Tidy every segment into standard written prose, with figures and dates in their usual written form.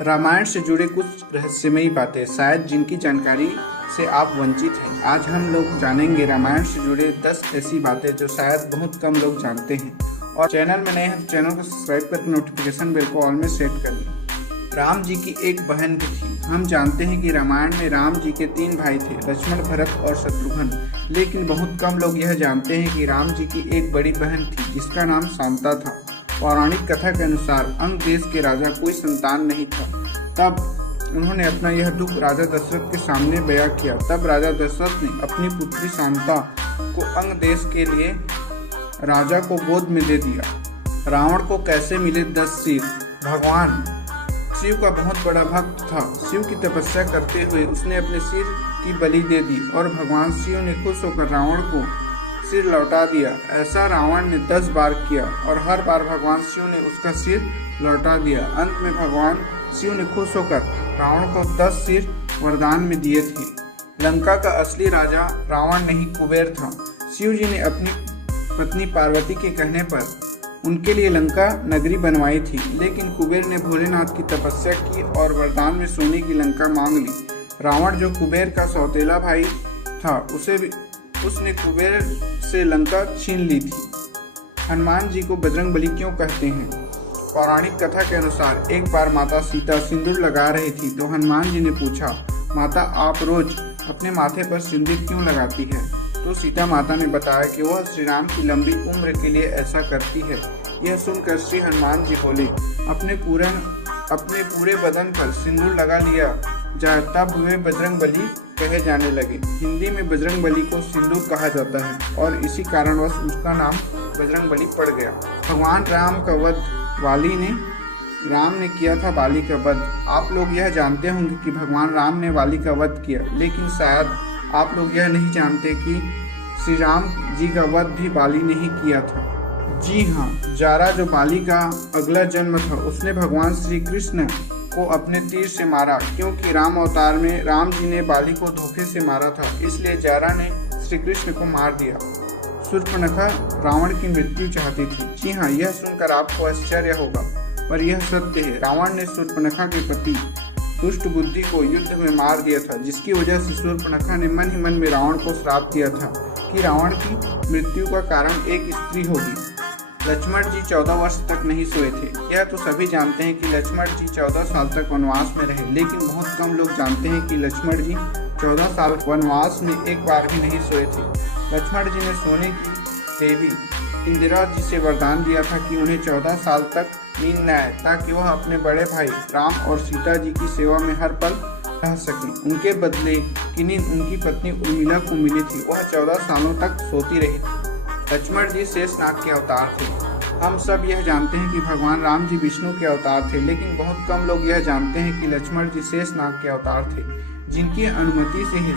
रामायण से जुड़े कुछ रहस्यमयी बातें शायद जिनकी जानकारी से आप वंचित हैं। आज हम लोग जानेंगे रामायण से जुड़े 10 ऐसी बातें जो शायद बहुत कम लोग जानते हैं। और चैनल में नए हैं तो चैनल को सब्सक्राइब करके नोटिफिकेशन बेल को ऑल में सेट कर लें। राम जी की एक बहन भी थी। हम जानते हैं कि रामायण में राम जी के 3 भाई थे, लक्ष्मण, भरत और शत्रुघ्न। लेकिन बहुत कम लोग यह जानते हैं कि राम जी की एक बड़ी बहन थी जिसका नाम शांता था। पौराणिक कथा के अनुसार अंग देश के राजा कोई संतान नहीं था। तब उन्होंने अपना यह दुख राजा दशरथ के सामने बयां किया। तब राजा दशरथ ने अपनी पुत्री शांता को अंग देश के लिए राजा को गोद में दे दिया। रावण को कैसे मिले 10 सिर? भगवान शिव का बहुत बड़ा भक्त था। शिव की तपस्या करते हुए उसने अपने सिर की बलि दे दी और भगवान शिव ने खुश होकर रावण को सिर लौटा दिया। ऐसा रावण ने 10 बार किया और हर बार भगवान शिव ने उसका सिर लौटा दिया। अंत में भगवान शिव ने खुश होकर रावण को 10 सिर वरदान में दिए थे। लंका का असली राजा रावण नहीं, कुबेर था। शिव जी ने अपनी पत्नी पार्वती के कहने पर उनके लिए लंका नगरी बनवाई थी, लेकिन कुबेर ने भोलेनाथ की तपस्या की और वरदान में सोने की लंका मांग ली। रावण जो कुबेर का सौतेला भाई था उसने कुबेर से लंका छीन ली थी। हनुमान जी को बजरंगबली क्यों कहते हैं? पौराणिक कथा के अनुसार एक बार माता सीता सिंदूर लगा रही थी तो हनुमान जी ने पूछा, माता आप रोज अपने माथे पर सिंदूर क्यों लगाती है? तो सीता माता ने बताया कि वह श्री राम की लंबी उम्र के लिए ऐसा करती है। यह सुनकर श्री हनुमान जी बोले, अपने पूरे बदन पर सिंदूर लगा लिया जाए। तब वे बजरंगबली कहे जाने लगे। हिंदी में बजरंगबली को सिंदूर कहा जाता है और इसी कारणवश उसका नाम बजरंगबली पड़ गया। भगवान राम का वध राम ने किया था बाली का वध। आप लोग यह जानते होंगे कि भगवान राम ने बाली का वध किया, लेकिन शायद आप लोग यह नहीं जानते कि श्री राम जी का वध भी बाली ने ही किया था। जी हाँ, जारा जो बाली का अगला जन्म था उसने भगवान श्री कृष्ण को अपने तीर से मारा। क्योंकि राम अवतार में राम जी ने बाली को धोखे से मारा था, इसलिए जारा ने श्री कृष्ण को मार दिया। शूर्पणखा रावण की मृत्यु चाहती थी। जी हाँ, यह सुनकर आपको आश्चर्य होगा पर यह सत्य है। रावण ने शूर्पणखा के पति दुष्ट बुद्धि को युद्ध में मार दिया था, जिसकी वजह से शूर्पणखा ने मन ही मन में रावण को श्राप दिया था कि रावण की मृत्यु का कारण एक स्त्री होगी। लक्ष्मण जी 14 वर्ष तक नहीं सोए थे। यह तो सभी जानते हैं कि लक्ष्मण जी 14 साल तक वनवास में रहे, लेकिन बहुत कम लोग जानते हैं कि लक्ष्मण जी 14 साल वनवास में एक बार भी नहीं सोए थे। लक्ष्मण जी ने सोने की देवी इंदिरा जी से वरदान दिया था कि उन्हें 14 साल तक नींद न आए, ताकि वह अपने बड़े भाई राम और सीता जी की सेवा में हर पल रह सके। उनके बदले की नींद उनकी पत्नी उर्मिला को मिली थी। वह 14 सालों तक सोती रही थी। लक्ष्मण जी शेषनाग के अवतार थे। हम सब यह जानते हैं कि भगवान राम जी विष्णु के अवतार थे, लेकिन बहुत कम लोग यह जानते हैं कि लक्ष्मण जी शेषनाग के अवतार थे, जिनकी अनुमति से ही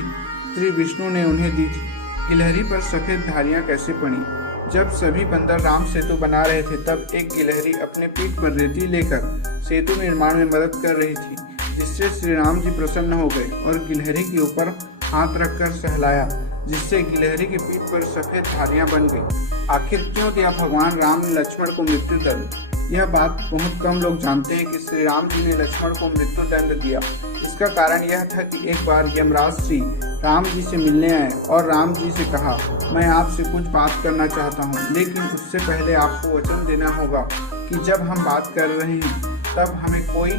श्री विष्णु ने उन्हें दी थी। गिलहरी पर सफेद धारियां कैसे पड़ी? जब सभी बंदर राम सेतु बना रहे थे तब एक गिलहरी अपने पीठ पर रेती लेकर सेतु निर्माण में मदद कर रही थी, जिससे श्री राम जी प्रसन्न हो गए और गिलहरी के ऊपर हाथ रखकर सहलाया, जिससे गिलहरी की पीठ पर सफेद धारियां बन गई। आखिर क्यों दिया भगवान राम ने लक्ष्मण को मृत्यु दंड? यह बात बहुत कम लोग जानते हैं कि श्री राम जी ने लक्ष्मण को मृत्यु दंड दिया। इसका कारण यह था कि एक बार यमराज श्री राम जी से मिलने आए और राम जी से कहा, मैं आपसे कुछ बात करना चाहता हूँ, लेकिन उससे पहले आपको वचन देना होगा कि जब हम बात कर रहे हैं तब हमें कोई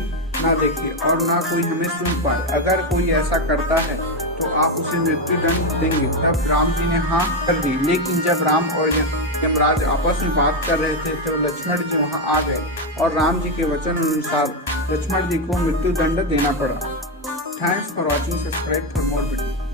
ना देखे और ना कोई हमें सुन पाए। अगर कोई ऐसा करता है तो आप उसे मृत्यु दंड देंगे। तब राम जी ने हाँ कर दी, लेकिन जब राम और यमराज आपस में बात कर रहे थे तो लक्ष्मण जी वहाँ आ गए और राम जी के वचन अनुसार लक्ष्मण जी को मृत्यु दंड देना पड़ा। Thanks for watching. Subscribe for more video.